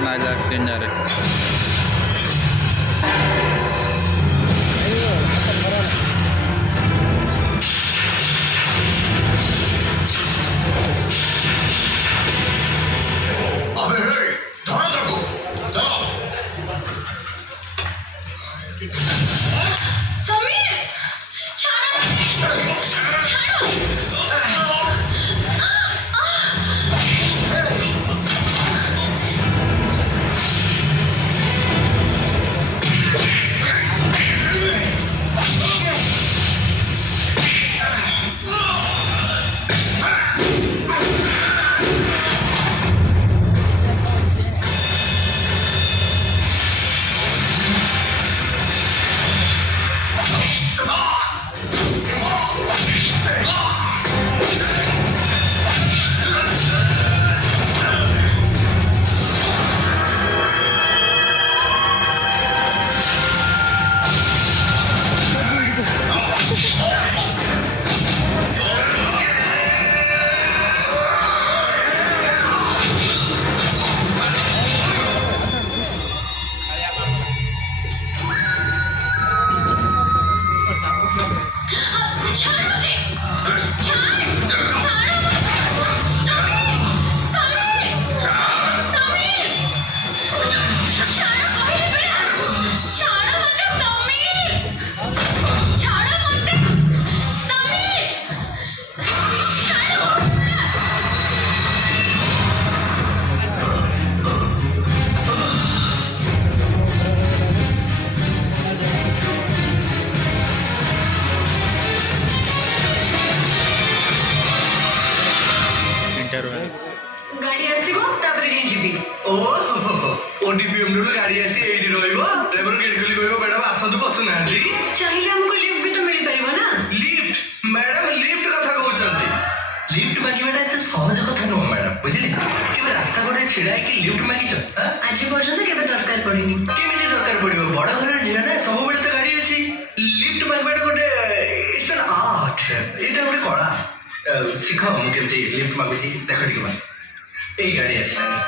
sound आइला accident रे गाड़ी आसीबो तापर जे जीबी ओ ओडीपीएम रो गाड़ी आसी एडी रहइबो ड्राइवर गेट खोली कहइबो मैडम आसतु बसु ना जी चाहिए हमको लिफ्ट भी तो मिल परिबो ना लिफ्ट मैडम लिफ्ट कथा कहउचंती लिफ्ट मागिबाटा त सहज कथा न मैडम बुझिले केबे रास्ता कोडे छिडा कि लिफ्ट मागिछ हां आज पर्यंत केबे दरकार पड़िनी केमिति दरकार पड़िबो बड़ घर झिरा ना सब बेले तो गाड़ी अछि लिफ्ट मागिबाटा कोडे इट्स एन आर्ट एटा कोडे कला सिख मु केमिति लिफ्ट मागुछि देख ठीक बा এই গাড়ি আসলানি